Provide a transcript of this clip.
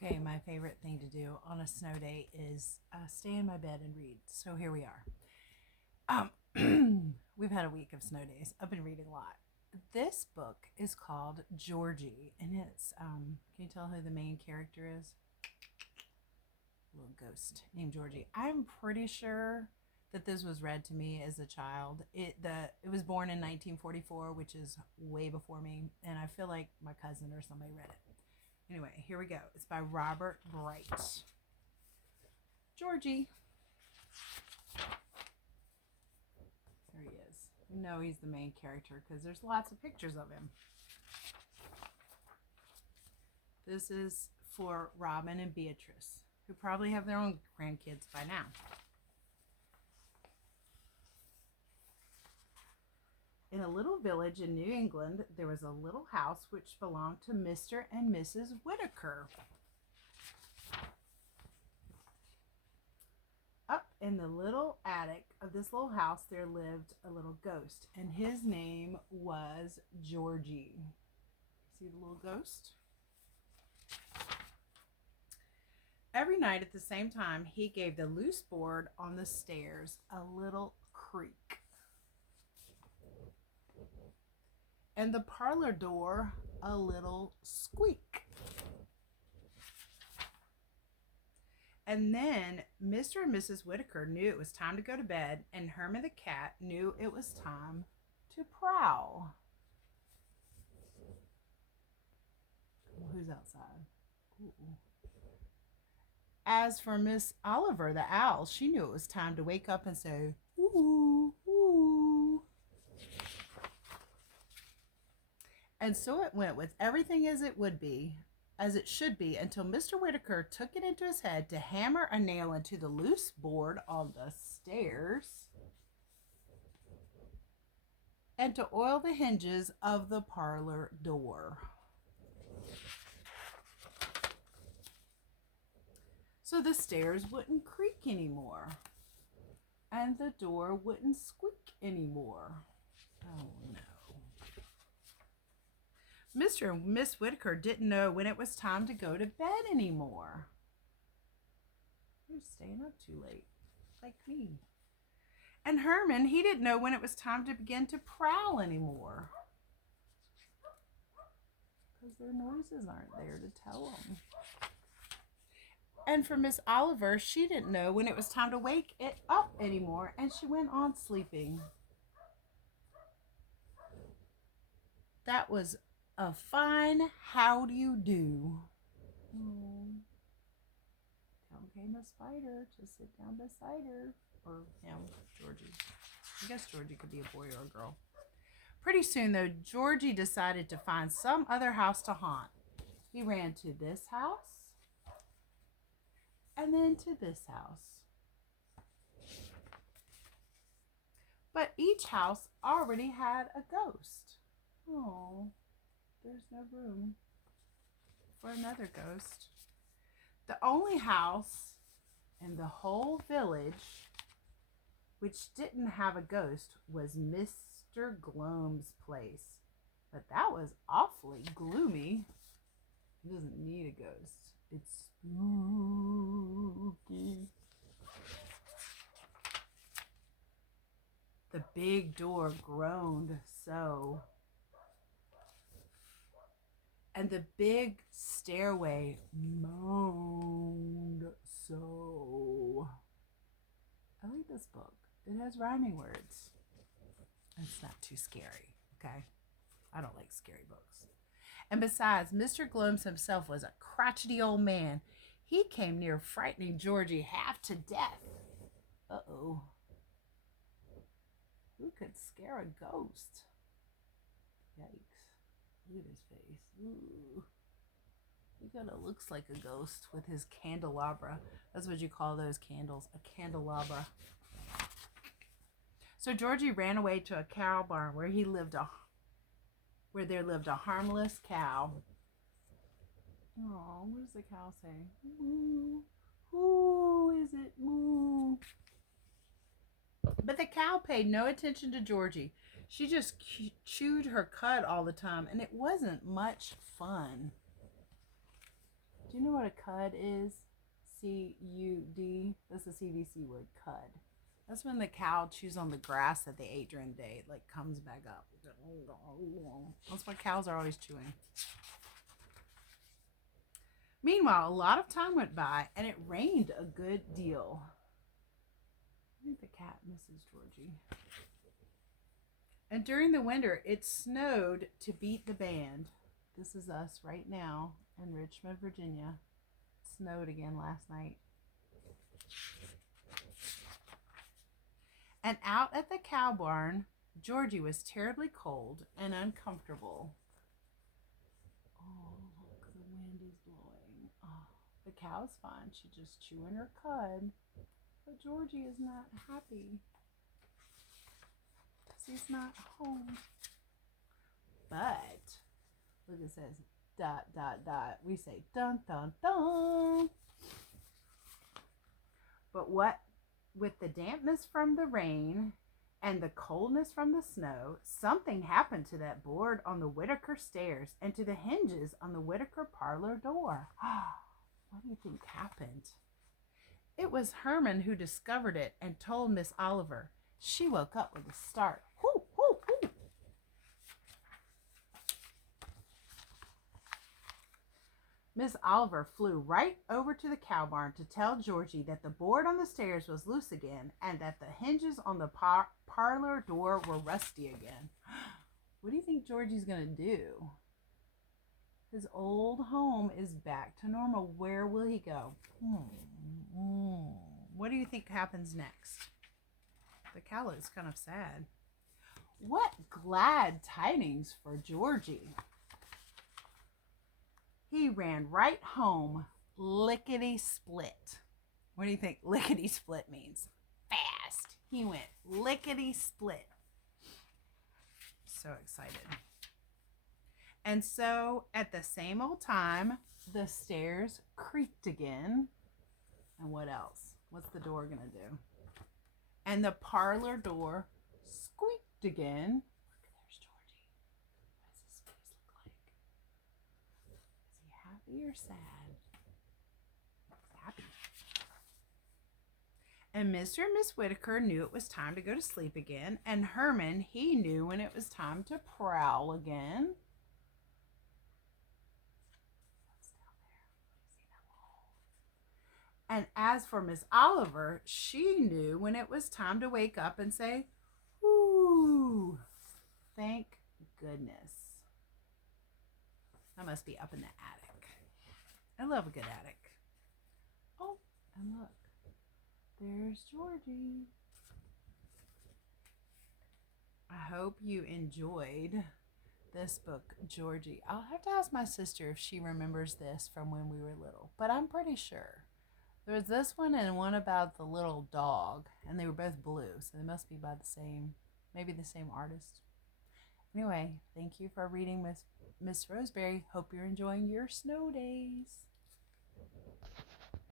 Okay, my favorite thing to do on a snow day is stay in my bed and read. So here we are. We've had a week of snow days. I've been reading a lot. This book is called Georgie, and it's can you tell who the main character is? A little ghost named Georgie. I'm pretty sure that this was read to me as a child. It was born in 1944, which is way before me, and I feel like my cousin or somebody read it. Anyway, here we go. It's by Robert Bright. Georgie. There he is. You know he's the main character because there's lots of pictures of him. This is for Robin and Beatrice, who probably have their own grandkids by now. In a little village in New England, there was a little house which belonged to Mr. and Mrs. Whitaker. Up in the little attic of this little house, there lived a little ghost, and his name was Georgie. See the little ghost? Every night at the same time, he gave the loose board on the stairs a little creak, and the parlor door a little squeak. And then Mr. and Mrs. Whitaker knew it was time to go to bed, and Herman the cat knew it was time to prowl. Who's outside? Ooh. As for Miss Oliver the owl, she knew it was time to wake up and say, ooh, ooh. And so it went with everything as it should be, until Mr. Whitaker took it into his head to hammer a nail into the loose board on the stairs and to oil the hinges of the parlor door. So the stairs wouldn't creak anymore, and the door wouldn't squeak anymore. Oh no. Mr. and Miss Whitaker didn't know when it was time to go to bed anymore. You're staying up too late, like me. And Herman, he didn't know when it was time to begin to prowl anymore, because their noises aren't there to tell them. And for Miss Oliver, she didn't know when it was time to wake it up anymore, and she went on sleeping. That was a fine how do you do. Down came a spider to sit down beside her. Or him, Georgie. I guess Georgie could be a boy or a girl. Pretty soon, though, Georgie decided to find some other house to haunt. He ran to this house, and then to this house. But each house already had a ghost. Oh, there's no room for another ghost. The only house in the whole village which didn't have a ghost was Mr. Gloam's place. But that was awfully gloomy. It doesn't need a ghost. It's spooky. The big door groaned so, and the big stairway moaned so. I like this book. It has rhyming words. It's not too scary, okay? I don't like scary books. And besides, Mr. Gloams himself was a crotchety old man. He came near frightening Georgie half to death. Uh-oh. Who could scare a ghost? Yikes. Look at his face. Ooh. He kind of looks like a ghost with his candelabra. That's what you call those candles, a candelabra. So Georgie ran away to a cow barn where there lived a harmless cow. Oh, what does the cow say? Moo. Who is it? Moo. But the cow paid no attention to Georgie. She just chewed her cud all the time, and it wasn't much fun. Do you know what a cud is? C-U-D. That's a CVC word, cud. That's when the cow chews on the grass that they ate during the day. It like comes back up. That's why cows are always chewing. Meanwhile, a lot of time went by and it rained a good deal. I think the cat misses Georgie. And during the winter, it snowed to beat the band. This is us right now in Richmond, Virginia. It snowed again last night. And out at the cow barn, Georgie was terribly cold and uncomfortable. Oh, look, the wind is blowing. Oh, the cow's fine. She's just chewing her cud. But Georgie is not happy. He's not home. But, look, it says, ... We say, dun, dun, dun. But what with the dampness from the rain and the coldness from the snow, something happened to that board on the Whitaker stairs and to the hinges on the Whitaker parlor door. What do you think happened? It was Herman who discovered it and told Miss Oliver. She woke up with a start. Whoo, whoo, whoo. Miss Oliver flew right over to the cow barn to tell Georgie that the board on the stairs was loose again and that the hinges on the parlor door were rusty again. What do you think Georgie's going to do? His old home is back to normal. Where will he go? What do you think happens next? The cow is kind of sad. What glad tidings for Georgie. He ran right home, lickety-split. What do you think lickety-split means? Fast. He went lickety-split. So excited. And so at the same old time, the stairs creaked again. And what else? What's the door going to do? And the parlor door squeaked again. Look, there's Georgie. What does his face look like? Is he happy or sad? He's happy. And Mr. and Miss Whitaker knew it was time to go to sleep again. And Herman, he knew when it was time to prowl again. And as for Miss Oliver, she knew when it was time to wake up and say, "Ooh, thank goodness." I must be up in the attic. I love a good attic. Oh, and look, there's Georgie. I hope you enjoyed this book, Georgie. I'll have to ask my sister if she remembers this from when we were little, but I'm pretty sure. There was this one and one about the little dog, and they were both blue, so they must be by the same, maybe the same artist. Anyway, thank you for reading Miss Roseberry. Hope you're enjoying your snow days.